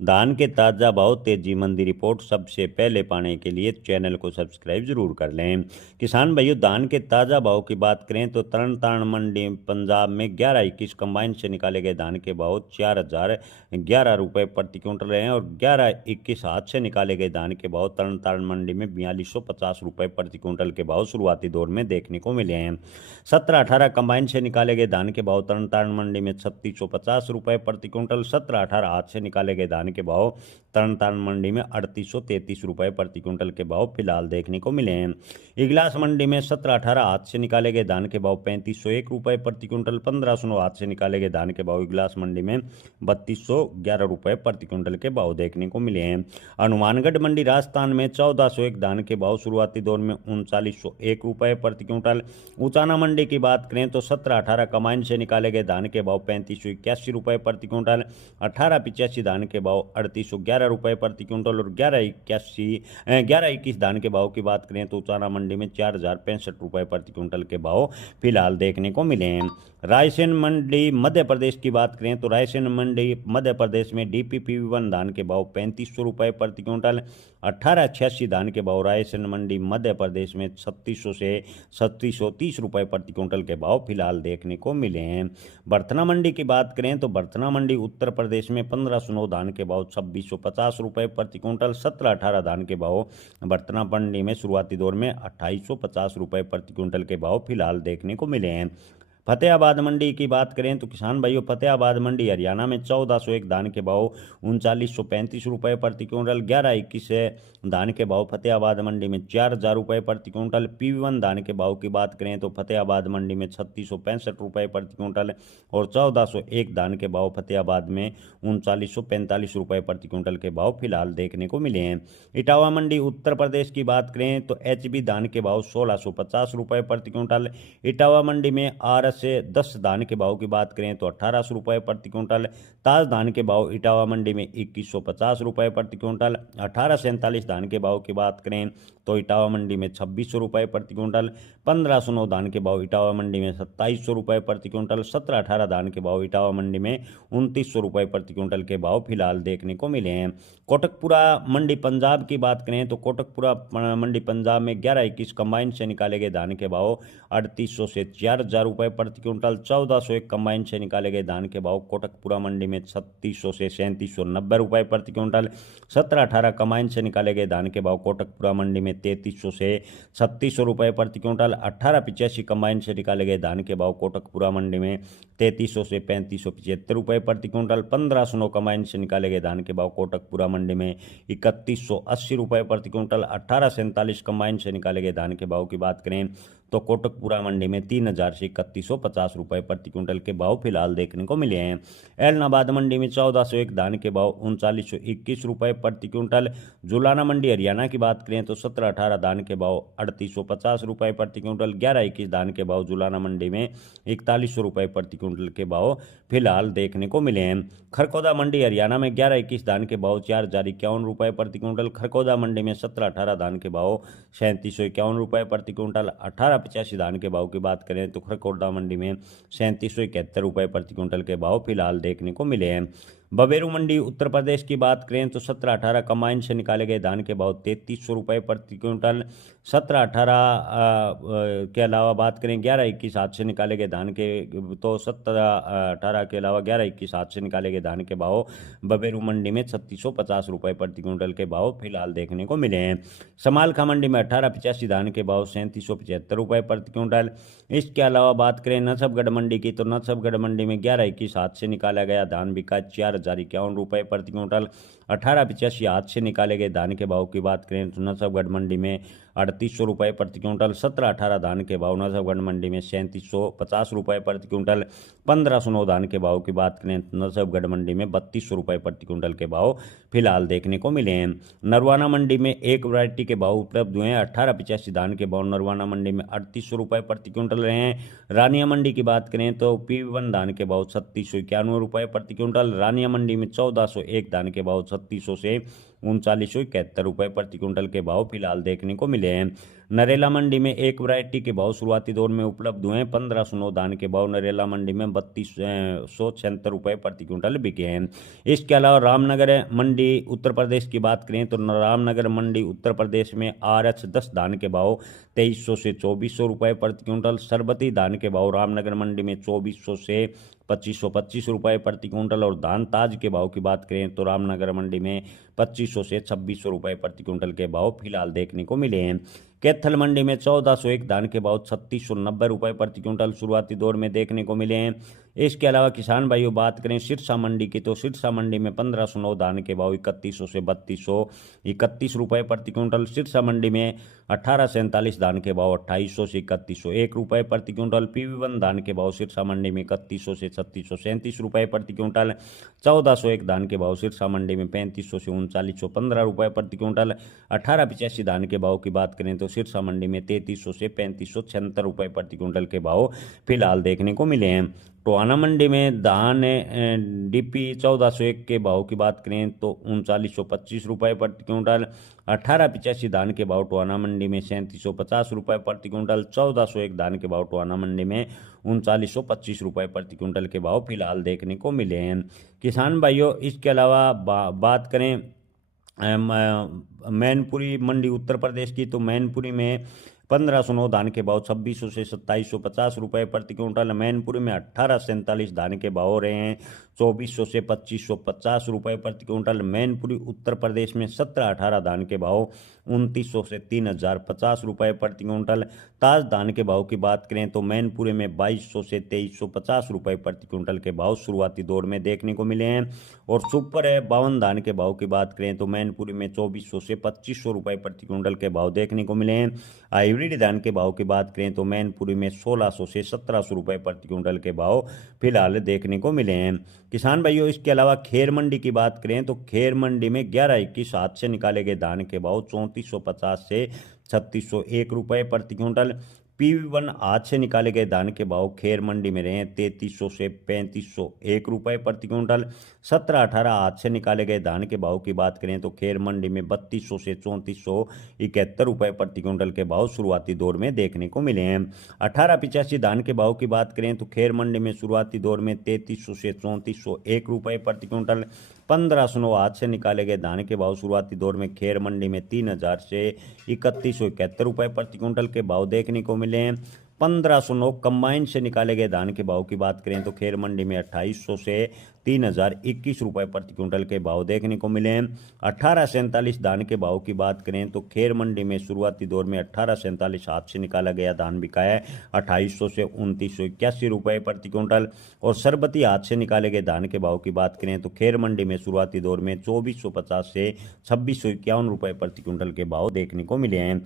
धान के ताजा भाव तेजी मंदी रिपोर्ट सबसे पहले पाने के लिए चैनल को सब्सक्राइब जरूर कर लें। किसान भाइयों, धान के ताजा भाव की बात करें तो तरन तारण मंडी पंजाब में 11-21 कंबाइन से निकाले गए धान के भाव 4,011 रुपये प्रति क्विंटल रहे हैं और 11-21 हाथ से निकाले गए धान के भाव तरन तारण मंडी में 4250 रुपये प्रति क्विंटल के भाव शुरुआती दौर में देखने को मिले हैं। 17-18 कंबाइन से निकाले गए धान के भाव तरन तारण मंडी में 3650 रुपये प्रति क्विंटल, 17-18 हाथ से निकाले गए धान के भाव तरन तारण मंडी में 3833 रुपये प्रति क्विंटल के भाव फिलहाल देखने को मिले हैं। इगलास मंडी में 17-18 हाथ से निकाले गए धान के भाव 3501 रुपये प्रति क्विंटल, 1500 हाथ से निकाले गए धान के भाव इगलास मंडी में 3211 रुपये प्रति क्विंटल के भाव देखने को मिले हैं। हनुमानगढ़ मंडी राजस्थान में 1401 धान के भाव शुरुआती दौर में 3901 रुपये प्रति क्विंटल। उचाना मंडी की बात करें तो 17-18 कमाइन से निकाले गए धान के भाव 3581 रुपये प्रति क्विंटल, 1885 धान के भाव 3811 रुपये प्रति क्विंटल और 1121 धान के भाव की बात करें तो उचाना मंडी में 4065 रुपये प्रति क्विंटल के भाव फिलहाल देखने को मिले हैं। रायसेन मंडी मध्य प्रदेश की बात करें तो रायसेन मंडी मध्य प्रदेश में DPP1 धान के भाव 3500 रुपये प्रति क्विंटल, 1886 धान के भाव रायसेन मंडी मध्य प्रदेश में 3600 से 3730 रुपये प्रति क्विंटल के भाव फिलहाल देखने को मिले हैं। बर्थना मंडी की बात करें तो बर्थना मंडी उत्तर प्रदेश में 1509 धान के भाव 2650 रुपये प्रति क्विंटल, 17-18 धान के भाव बर्थना मंडी में शुरुआती दौर में 2850 रुपये प्रति क्विंटल के भाव फिलहाल देखने को मिले हैं। फतेहाबाद मंडी की बात करें तो किसान भाइयों, फतेहाबाद मंडी हरियाणा में 1401 धान के भाव 3935 रुपये प्रति क्विंटल, 1121 धान के भाव फतेहाबाद मंडी में 4000 रुपये प्रति क्विंटल। PV1 धान के भाव की बात करें तो फतेहाबाद मंडी में 3665 रुपये प्रति क्विंटल और 1401 धान के भाव फतेहाबाद में 3945 रुपये प्रति क्विंटल के भाव फिलहाल देखने को मिले हैं। इटावा मंडी उत्तर प्रदेश की बात करें तो HB धान के भाव 1650 रुपये प्रति क्विंटल। इटावा मंडी में RS से 10 धान के भाव की बात करें तो 1800 रुपये प्रति क्विंटल। ताज धान के भाव इटावा मंडी में 2150 रुपये प्रति क्विंटल। 1847 धान के भाव की बात करें तो इटावा मंडी में 2600 रुपये प्रति क्विंटल। 1509 धान के भाव इटावा मंडी में 2700 रुपये प्रति क्विंटल। 17-18 धान के भाव इटावा मंडी में 2900 रुपये प्रति क्विंटल के भाव फिलहाल देखने को मिले हैं। कोटकपुरा मंडी पंजाब की बात करें तो कोटकपुरा मंडी पंजाब में 11-21 कंबाइन से निकाले गए धान के भाव 3800 से 4000 रुपये प्रति क्विंटल। 1401 कंबाइन से निकाले गए धान के भाव कोटकपुरा मंडी में 3600 से 3790 रुपये प्रति क्विंटल। 17-18 कंबाइन से निकाले गए धान के भाव कोटकपुरा मंडी में 3300 से 3600 रुपये प्रति क्विंटल। 1885 कंबाइन से निकाले गए धान के भाव कोटकपुरा मंडी में 3300 से 3575 रुपये प्रति क्विंटल। 1509 कंबाइन से निकाले गए धान के भाव कोटकपुरा मंडी में 3180 रुपये प्रति क्विंटल। 1847 कंबाइन से निकाले गए धान के भाव की बात करें तो कोटकपुरा मंडी में 3000 से 3150 रुपये प्रति क्विंटल के भाव फिलहाल देखने को मिले हैं। एलनाबाद मंडी में 1401 धान के भाव 3921 रुपये प्रति क्विंटल। जुलाना मंडी हरियाणा की बात करें तो 17-18 धान के भाव 3850 रुपये प्रति क्विंटल। 11-21 धान के भाव जुलाना मंडी में 4100 रुपये प्रति क्विंटल के भाव फिलहाल देखने को मिले हैं। खरखौदा मंडी हरियाणा में 11-21 धान के भाव 4051 रुपये प्रति क्विंटल। खरखौदा मंडी में 17-18 धान के भाव 3751 रुपये प्रति क्विंटल। 1885 धान के भाव की बात करें तो खरखौदा मंडी में 3771 रुपये प्रति क्विंटल के भाव फिलहाल देखने को मिले हैं। बबेरू मंडी उत्तर प्रदेश की बात करें तो 17-18 कंबाइन से निकाले गए धान के भाव 3300 रुपये प्रति क्विंटल। 17-18 के अलावा बात करें 11-21 हाथ से निकाले गए धान के तो 17-18 के अलावा 11-21 हाथ से निकाले गए धान के भाव बबेरू मंडी में 3650 रुपये प्रति क्विंटल के भाव फिलहाल देखने को मिले हैं। समालखा मंडी में 1885 धान के भाव 3775 रुपये प्रति क्विंटल। इसके अलावा बात करें नसबगढ़ मंडी की तो नसबगढ़ मंडी में 11-21 हाथ से निकाला गया धान बिका 4051 रुपये प्रति क्विंटल। 1885 हाथ से निकाले गए धान के भाव की बात करें तो नसबगढ़ मंडी में 3800 रुपये प्रति क्विंटल। 17-18 धान के भाव नसबगढ़ मंडी में 3750 रुपये प्रति क्विंटल। 1509 धान के भाव की बात करें तो नसबगढ़ मंडी में 3200 रुपये प्रति क्विंटल के भाव फिलहाल देखने को मिले हैं। नरवाना मंडी में एक वैरायटी के भाव उपलब्ध हुए हैं। 1885 धान के भाव नरवाना मंडी में 3800 रुपये प्रति क्विंटल रहे हैं। रानिया मंडी की बात करें तो PV1 धान के भाव 3691 रुपये प्रति क्विंटल। रानिया मंडी में 1401 धान के भाव 3600 से 3971 रुपये प्रति क्विंटल के भाव फिलहाल देखने को मिले हैं। नरेला मंडी में एक वैरायटी के भाव शुरुआती दौर में उपलब्ध हुए हैं। 1509 धान के भाव नरेला मंडी में 3276 रुपये प्रति क्विंटल बिके हैं। इसके अलावा रामनगर मंडी उत्तर प्रदेश की बात करें तो रामनगर मंडी उत्तर प्रदेश में RH10 धान के भाव 2300 से 2400 रुपये प्रति क्विंटल। सरबती धान के भाव रामनगर मंडी में 2400 से 2525 रुपये प्रति क्विंटल और धान ताज के भाव की बात करें तो रामनगर मंडी में 2500 से 2600 रुपये प्रति क्विंटल के भाव फिलहाल देखने को मिले हैं। कैथल मंडी में 1401 धान के भाव 3690 रुपये प्रति क्विंटल शुरुआती दौर में देखने को मिले हैं। इसके अलावा किसान भाइयों बात करें सिरसा मंडी की तो सिरसा मंडी में 1509 धान के भाव 3100 से 3231 रुपये प्रति क्विंटल। सिरसा मंडी में 1847 धान के भाव 2800 से 3101 रुपये प्रति क्विंटल। PV1 धान के भाव सिरसा मंडी में 3100 से 3637 रुपये प्रति क्विंटल। 1401 धान के भाव सिरसा मंडी में 3500 से 3915 रुपये प्रति क्विंटल। 1885 धान के भाव की बात करें तो सिरसा मंडी में 3300 से 3576 रुपये प्रति क्विंटल के भाव फिलहाल देखने को मिले हैं। टोहाना मंडी में धान DP 1401 के भाव की बात करें तो 3925 रुपये प्रति क्विंटल। 1885 धान के भाव टोहाना मंडी में 3750 रुपये प्रति क्विंटल। 1401 धान के भाव टोहाना मंडी में 3925 रुपये प्रति क्विंटल के भाव फिलहाल देखने को मिले हैं। किसान भाइयों इसके अलावा बात करें मैनपुरी मंडी उत्तर प्रदेश की तो मैनपुरी में 1509 धान के भाव 2600 से 2750 रुपये प्रति क्विंटल। मैनपुरी में 1847 धान के भाव हो रहे हैं 2400 से 2550 रुपये प्रति क्विंटल। मैनपुरी उत्तर प्रदेश में 1718 धान के भाव 2900 से 3050 रुपये प्रति क्विंटल। ताज धान के भाव की बात करें तो मैनपुरी में 2200 से 2350 रुपये प्रति क्विंटल के भाव शुरुआती दौर में देखने को मिले हैं। और सुपर 52 धान के भाव की बात करें तो मैनपुरी में 2400 से 2500 रुपये प्रति क्विंटल के भाव देखने को मिले हैं। हाइब्रिड धान के भाव की बात करें तो मैनपुरी में 1600 से 1700 रुपये प्रति क्विंटल के भाव फिलहाल देखने को मिले हैं। किसान भाइयों इसके अलावा खेर मंडी की बात करें तो खेर मंडी में 11-21 हाथ से निकाले गए धान के भाव 3450 से 3601 रुपये प्रति क्विंटल। PV1 हाथ से निकाले गए धान के भाव खेर मंडी में रहे 3300 से 3501 रुपये प्रति क्विंटल। 1718 हाथ से निकाले गए धान के भाव की बात करें तो खेर मंडी में 3200 से 3471 रुपये प्रति क्विंटल के भाव शुरुआती दौर में देखने को मिले हैं। 1885 धान के भाव की बात करें तो खेर मंडी में शुरुआती दौर में 3300 से 3401 रुपये प्रति क्विंटल। 1509 हाथ से निकाले गए धान के भाव शुरुआती दौर में खेर मंडी में 3000 से 3171 रुपये प्रति क्विंटल के भाव देखने को मिले हैं। 1509 कंबाइन से निकाले गए धान के भाव की बात करें तो खेर मंडी में 2800 से 3021 रुपये प्रति क्विंटल के भाव देखने को मिले हैं। 1847 धान के भाव की बात करें तो खेर मंडी में शुरुआती दौर में 1847 हाथ से निकाला गया धान बिका है 2800 से 2981 रुपये प्रति क्विंटल। और सरबती हाथ से निकाले गए धान के भाव की बात करें तो खेर मंडी में शुरुआती दौर में 2450 से 2651 रुपये प्रति क्विंटल के भाव देखने को मिले हैं।